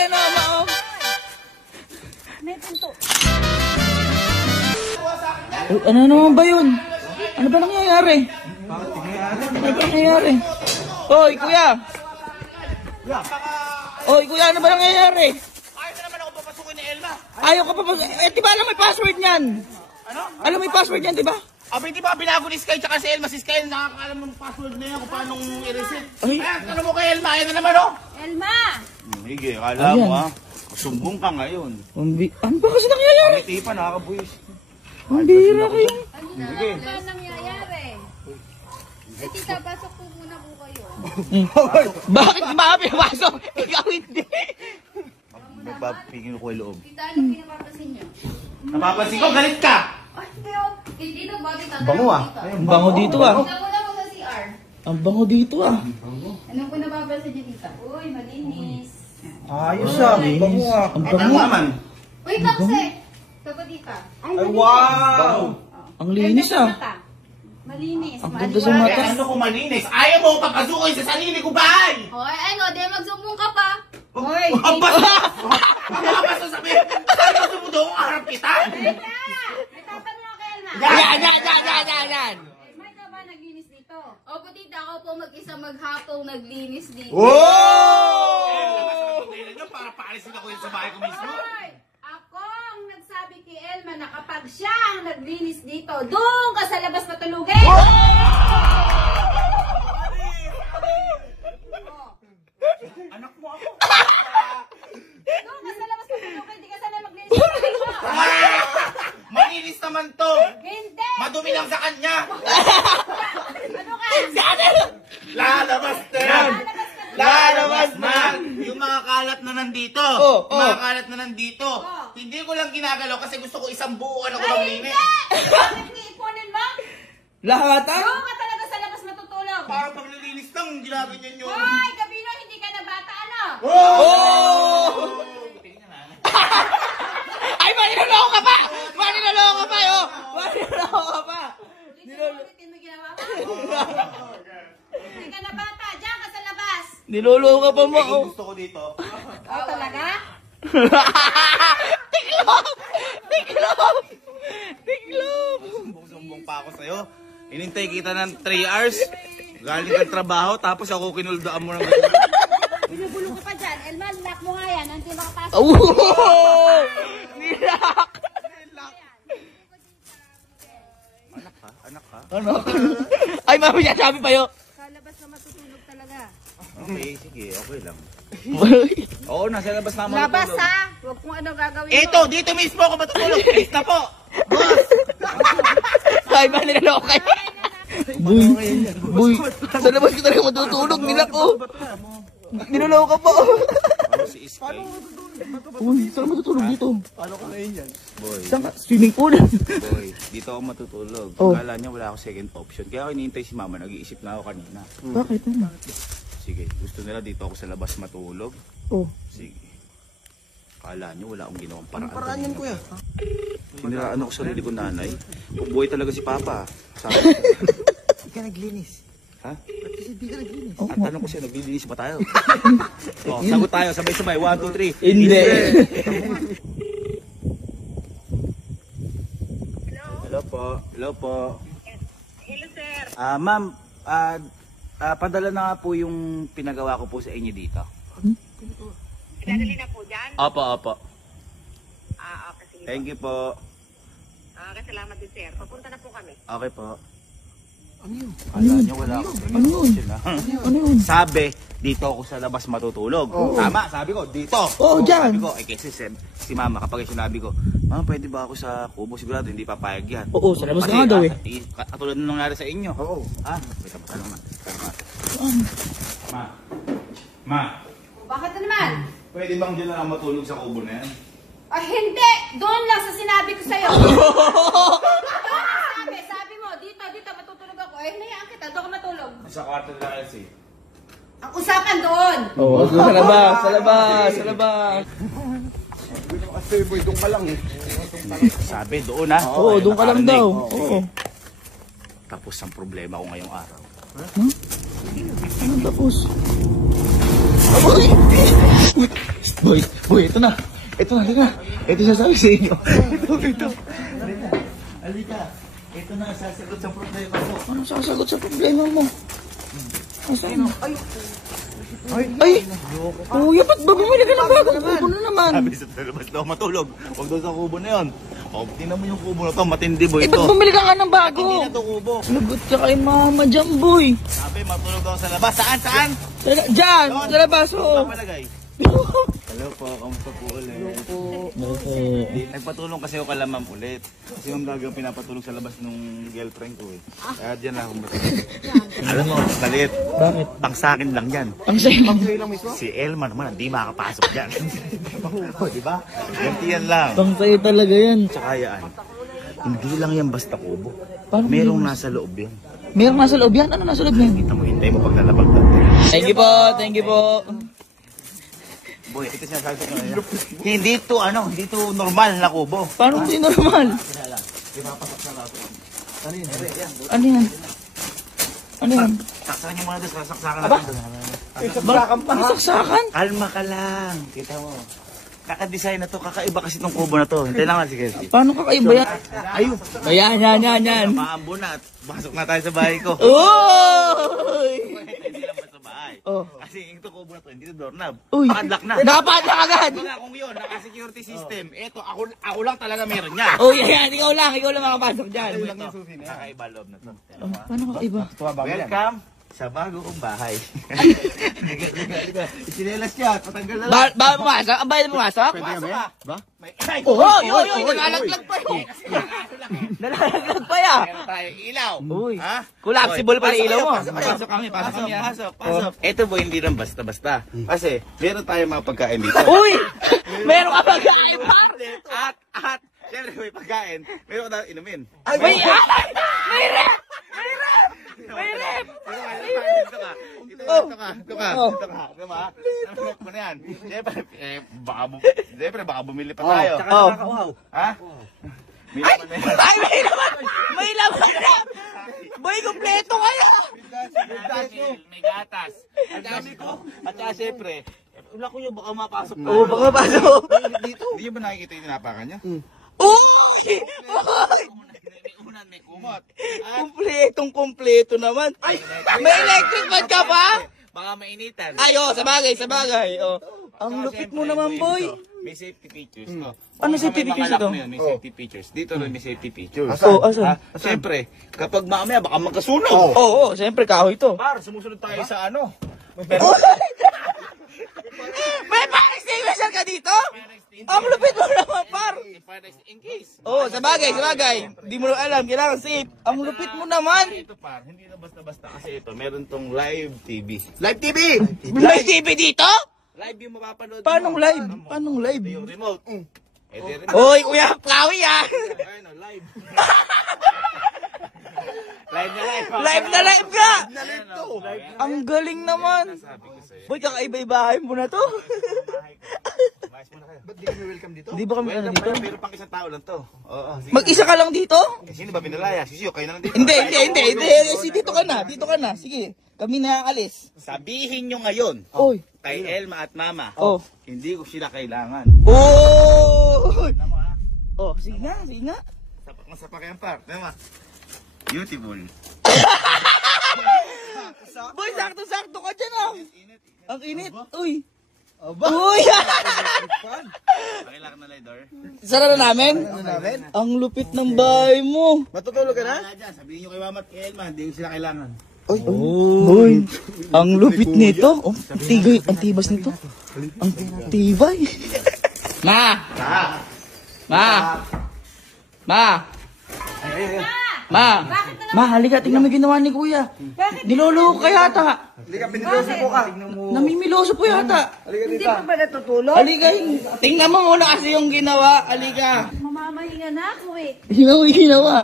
na naman. May pinto. Ano naman ba yun? Ano ba nangyayari? Ano ba nangyayari? Hoy, kuya! Hoy, kuya, ano ba nangyayari? Ayaw na naman ako papasukin ni Elma. Ayaw ka pa ba? Eh, di ba alam mo yung password niyan? Ano? Alam mo yung password niyan, di ba? Abay, di ba binago ni Sky tsaka si Elma? Si Sky nakakaalam mo yung password na yan kung paano i-reset. Ay. Kaya, ano mo kay Elma? Ayaw na naman, oh! Elma! Sige, kala mo, ha? Sumbong ka ngayon. Ano ba kasi nangyayari? Ang itipa, nakakabuyos. Ang bihira kayo. Sige. Ano ba nangyayari? Eh, tita, pasok po muna po kayo. Bakit ba pinapasok? Ikaw hindi. Magpapigil ko yung loob. Tita, ano pinapapasin niyo? Napapansin ko, galit ka! Ay, hindi oh. Dito ba, tita? Bango, ah. Ang bango dito ah. Tita, muna po sa CR. Ang bango dito ah. Anong po napapasin niyo, tita? Uy, malinis. Ayos ah, bango ah. Ang Ano bango. naman? Uy, takse! Taba, tita. Ay, wow! Ang linis ah. Malinis. Ang ganda sa mata. Ano kung malinis? Ayaw mo papasukin sa sarili ko bahay! Hoy, ano, di magsumbong ka pa. Hoy, Basta sabihin, saan gusto mo doon harap kita? tita! May tatanong ako kay Elma. Yan. Elma, ikaw ba naglinis dito? Opo, tita, ako po mag-isa maghapong naglinis dito. Oh! Para paalisin ako yun sa bahay ko mismo. Hoy! Ako ang nagsabi kay Elma na kapag siya ang naglinis dito, doon ka sa labas matulugin! Anak mo ako. Doon ka sa labas matulugin, hindi ka sana maglinis sa bahay mo! Malinis naman to. Hindi! Madumi lang sa kanya. Ano ka? Lalabas na yan. Lalabas na. Yung mga kalat na nandito. Oh. Mga kalat na nandito. Hindi ko lang ginagalaw kasi gusto ko isang buuan ako Ay, maglinis. hindi! Bakit niipunin mo? Lahat ah? Doon ka talaga sa labas matutulog! Parang paglilinis lang, ginaganyan yun. Hoy! Gabino, hindi ka na bata, ano? Oh! Ay, maninaloko ka pa! Maninaloko ka pa, oh! Maninaloko ka pa! Ulitin mo ginawa mo? Hindi ka na bata, diyan ka sa labas! Niloloko ka pa mo, Eh, oh! gusto ko dito. Oh, talaga? Tiklop! Sumbong pa ako sa'yo. Inintay kita ng 3 hours. Galing kang trabaho, tapos ako kinuldaan mo ng ganun. Binubulong ka pa dyan. Elma, lock mo nga yan. Hindi makapasok. Oh! Nilak! Anak ka? Ano? Ay, mamaya sabi pa yun. Sa labas na matutulog talaga. Okay, sige, okay lang. Oo, nasa labas na ako Labas matutulog. ha! Huwag kung ano gagawin mo. Ito, dito mismo ako matutulog. Please na po. Boss! Ay, maninaloko kayo. Boy, sa labas ka talaga matutulog. Nilak, oh. Niloloko ka pa, oh. Si Sky. Uy, saan matutulog dito? Paano ka ngayon yan? Boy, Saan ka? Swimming pool. boy, dito ako matutulog. Oh. Kala niya wala ako second option. Kaya ako hinihintay si mama, nag-iisip na ako kanina. Bakit? Ano? Sige, gusto nila dito ako sa labas matulog. Oh. Sige. Kala niyo wala akong ginawang paraan. Paraan yan, kuya. Siniraan ako sa sarili ko, nanay. Kung buhay talaga si Papa. Sabi ko. Hindi ka naglinis. Ha? Ba't kasi hindi ka naglinis? Ang tanong ko siya, naglilinis ba tayo? Oh, sagot tayo, sabay-sabay. 1, 2, 3. Hindi. Hello po. Hello po. Hello, sir. Ma'am, padala na nga po yung pinagawa ko po sa inyo dito. Dadali na po dyan? Opo, opo. Okay, sige. Thank you po. Okay, salamat din, sir. Papunta na po kami. Okay po. Ano yun? Kala niyo wala akong second option, ha? Ano yun? Sabi, dito ako sa labas matutulog. Tama, sabi ko, dito. Oo, dyan. Sabi ko, kasi si mama, kapag sinabi ko, mama, pwede ba ako sa kubo? Sigurado, hindi papayag yan. Oo, sa labas Kasi, ka nga daw eh. Katulad nung nangyari sa inyo. Oo. Wait, tanong na. Ma, Bakit na naman? pwede bang dyan na lang matulog sa kubo na yan? Ah, hindi! Doon lang sa sinabi ko sa'yo. Doon ang sabi mo, dito, matutulog ako. Eh, hinayaan kita, doon ka matulog. Sa kwarto na kasi. Ang usapan doon. Oo, sa labas, sa labas, sa labas. Kasi boy, doon ka lang eh. Sabi, doon ha. Oo, doon ka lang daw. Oo. Tapos ang problema ko ngayong araw. Ano tapos? Aboy! Boy, ito na. Ito na, halika. Ito sasabi sa inyo. Ito. Halika. Ito na, sasagot sa problema mo. Ano sasagot sa problema mo? Asan? Ay! Kuya, ba't ba bumili ka ng bagong kubo na naman? Sabi sa labas daw matulog. Huwag doon sa kubo na yun. O, tingnan mo yung kubo na to. Matindi, boy, Eh, ba't ito. bumili ka nga ng bago? Hindi na to kubo. Lagot ka kay mama dyan, boy. Sabi, matulog daw sa labas. Saan? Diyan, sa labas, oo. Palagay. Hello po, kamusta po ulit? Nagpatulong kasi ako kala ma'am ulit. Kasi ma'am lagi ang pinapatulog sa labas nung girlfriend ko eh. Kaya dyan lang ako matulog. Alam mo, kalit. Bakit? Pang sa akin lang yan. Ang sa'yo. Si Elma naman, hindi makakapasok dyan. O, diba? Gantiyan lang. Pang sa'yo talaga yan. Tsaka yan, hindi lang yan basta kubo. Paano Merong hindi? nasa loob yan. Merong nasa loob yan? Ano nasa loob yan? Kita mo, hintay mo pag lalabag ka. Thank you po, thank you po. Boy, ito sinasabi ko na hindi to normal na kubo. Paano hindi normal? Ano yan? Ano yan? Saksakan niyo muna doon, sasaksakan natin doon. Saksakan? Kalma ka lang. Kita mo. Kaka-design na to, kakaiba kasi itong kubo na to. Hintay lang nga, sige. Paano kakaiba yan? Ayun. Yan. Maambo na at pasok na tayo sa bahay ko. Uy! Hindi lang ba sa bahay? Oh. Kasi itong kubo na to, hindi to doorknob. Uy! Padlock na. Nakapadlock agad! Wala kung yun, naka-security system. Eto, ako lang talaga meron niya. Uy, yan, ikaw lang makapasok dyan. Kakaiba loob na to. Oh, paano kakaiba? Welcome sa bago kong bahay. Liga. Isinelas siya, patanggal na lang. Ba pumasok? Ang bayad pumasok? Pasok ka. Ba? Ay, Uy, nalalaglag pa yun. Nalalaglag pa yan. meron tayong ilaw. Uy, Ha? collapsible pala Pasok ilaw mo. kayo, pasok kayo. Pasok kami. Pasok. Ito po hindi lang basta-basta. Kasi meron tayong mga pagkain dito. Uy! Meron ka pagkain, par! At, siyempre may pagkain. Meron ka tayong inumin. May rep! May rep! Dito ka. Dito ka. Diba? Namanap mo na yan. Siyempre, baka bumili pa tayo. Oh. Ha? Ay, may laman na! Boy, kompleto kayo! May gatas. Ang dami ko. At saka siyempre, wala ko yung baka mapasok na. Oo, baka pasok. Dito. Hindi nyo ba nakikita yung tinapakan niya? Uy! May unan, may kumot. Kompletong-kompleto naman. Ay! May electric fan ka pa? Baka mainitan. Ay, sa bagay. Oh. Ang lupit mo naman, boy. May safety features. Ano safety features ito? May safety features. Dito rin may safety features. Oh, asan? Siyempre, kapag mamaya baka magkasunog. Oo, siyempre kahoy to. Par, sumusunod tayo sa ano. May fire extinguisher ka dito? Ang lupit mo naman, par. In case. Sa bagay. Di mo alam, kailangan safe. Ang lupit mo naman. Ito par, hindi na basta-basta kasi ito. Meron tong live TV. Live TV dito? Live yung mapapanood. Paanong mo. live? Paanong live? Ito yung remote. Ito yung remote. Hoy, kuya, kawi ah. Ayun, live. Live na live. Live na live ka. Live to. Ang galing naman. Sabi ko sa'yo. Boy, kakaiba-ibahay mo na to. Mais muna kayo. Ba't di kami welcome dito? Hindi ba kami ano dito? Meron pang isang tao lang to. Oo. Sige. Mag-isa ka lang dito? Sino ba pinalaya? Sisiyo, kayo na lang dito. Hindi. Dito ka na. Sige, kami na alis. Sabihin nyo ngayon Oy. kay Elma at Mama, Oh. hindi ko sila kailangan. Oh! Oh, sige nga. Sapak na sapak yan par. Tama. Beautiful. Boy, sakto-sakto ka dyan ah. Ang init. Uy. Uy! Pakilak na lidor. Sara na namin? Ang lupit ng bahay mo. Matutulog ka na? Wala dyan. Sabihin nyo kay Mama at kay Elma, hindi ko sila kailangan. Boy, ang lupit nito. Oh, ang tibas nito. Ang tibay. Ma, halika, tingnan mo yung ginawa ni Kuya. Niloloko ka yata. Halika, piniloso po ka. Namimiloso po yata. Hindi pa ba natutulog? Halika, tingnan mo muna kasi yung ginawa. Halika. Mamamahinga na ako eh. Tingnan mo yung ginawa.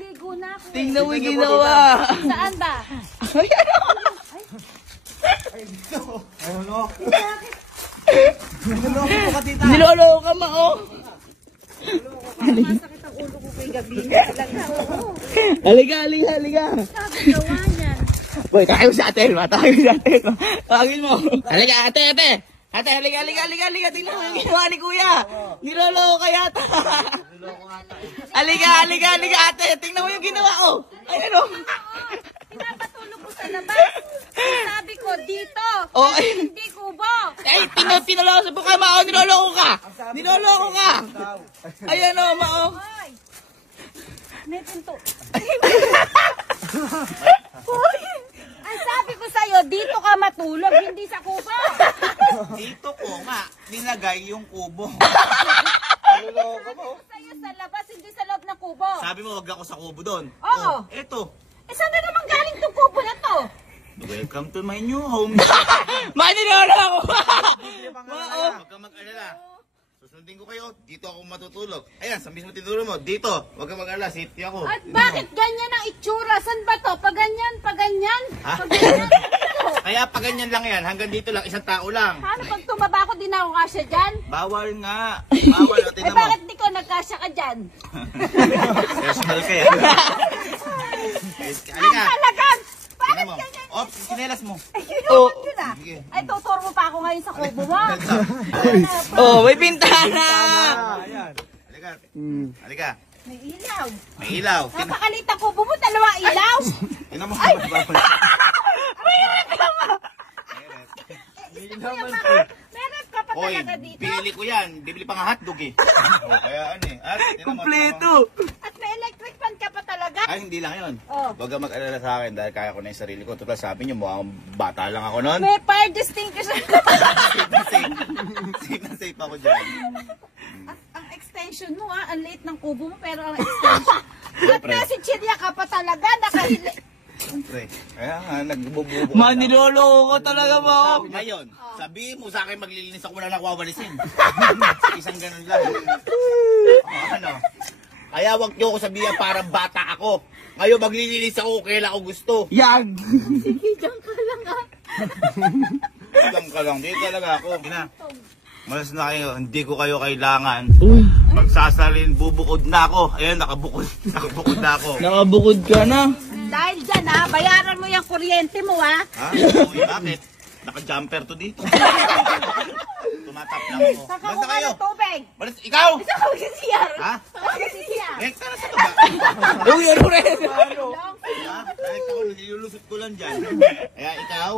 Ligo na ako. Tingnan mo yung ginawa. Saan ba? Niloloko ka, ma, oh. Masakit ang ulo ko kay gabi. Talaga ako. Halika. Sabi gawa niyan. Boy, tayo sa atel, ma. Tawagin mo. Halika, ate. Ate, halika. Tingnan mo yung ginawa ni kuya. Niloloko ka yata. Halika, ate. Tingnan mo yung ginawa, oh. Ayan, oh. Pinapatulog ko sa labas. Sabi ko, dito. Oh, Kasi ay. hindi kubo. Ay, pinaloko sa buka, Mao. Niloloko ka. Ayan, oh, Mao. Hoy. May pinto. Ay, sabi ko sa'yo, dito ka matulog, hindi sa kubo. Dito ko nga, nilagay yung kubo. Sa'yo sa labas, hindi sa loob ng kubo. Sabi mo, wag ako sa kubo doon. Oo. Eto. Eh, saan na naman galing tong kubo na to? Welcome to my new home. Maniloloko. Mao. Huwag kang mag-alala. Susundin ko kayo, dito ako matutulog. Ayan, sa mismo tinuro mo, dito. Huwag kang mag-alala, safety ako. At bakit ganyan ang itsura? San ba to? Paganyan? Ha? Paganyan? Kaya pa ganyan lang yan, hanggang dito lang, isang tao lang. Paano pag tumaba ko, di na ako kasya dyan? Bawal nga. Bawal, o, Eh, tingnan mo. bakit di ko nagkasya ka dyan? Personal ka yan. Ang Halika. talagang! Tingnan Bakit mo. ganyan? Oh, sinelas mo. Oh. Yun ah. Sige. Ay, tuturo mo pa ako ngayon sa kubo mo. Oh, may pintana. Halika. Halika. May ilaw. May ilaw. Napakalit ang kubo mo, dalawang ilaw. Tingnan mo. Kuya, baka meron ka pa Hoy, talaga dito. bibili ko yan. Bibili pa nga hotdog eh. Oh, kaya ano eh. At, tingnan mo, Kompleto. At may electric fan ka pa talaga. Ay, hindi lang yun. Oh. Huwag kang mag-alala sa akin dahil kaya ko na yung sarili ko. Total, sabi niyo, mukhang bata lang ako nun. May fire extinguisher. Safe na safe ako dyan. Ang extension mo ang liit ng kubo mo, pero ang extension. At nasa chirya ka pa talaga, nakahili. Siyempre. Kaya nga, nagbububo. Maniloloko talaga, Mao. Ngayon, sabihin mo sa akin maglilinis ako na nakwawalisin. Isang ganun lang. Ano? Kaya wag niyo ako sabihin parang bata ako. Ngayon maglilinis ako kailan ako gusto. Yan. Sige, dyan ka lang ah. Lang ka lang, di talaga ako. Ina, malas na kayo, hindi ko kayo kailangan. Magsasalin, bubukod na ako. Ayun, nakabukod na ako. Nakabukod ka na. Dahil dyan bayaran mo yung kuryente mo Ha? Uy, bakit? Naka-jumper to dito. Tumatap lang ako. Saka Malas ko na kayo. ng tubig. Malas, ikaw! Saka ko sisiyar. Ha? Saka ko sisiyar. Eh, tara sa baba. Uy, ano rin? Ha? Kahit ako, nililusot ko lang dyan. Kaya ikaw,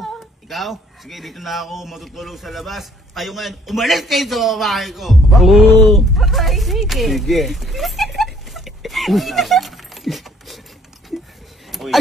sige, dito na ako matutulog sa labas. Kayo ngayon, umalis kayo sa babae ko. Oo. Okay, sige. Sige. Uy.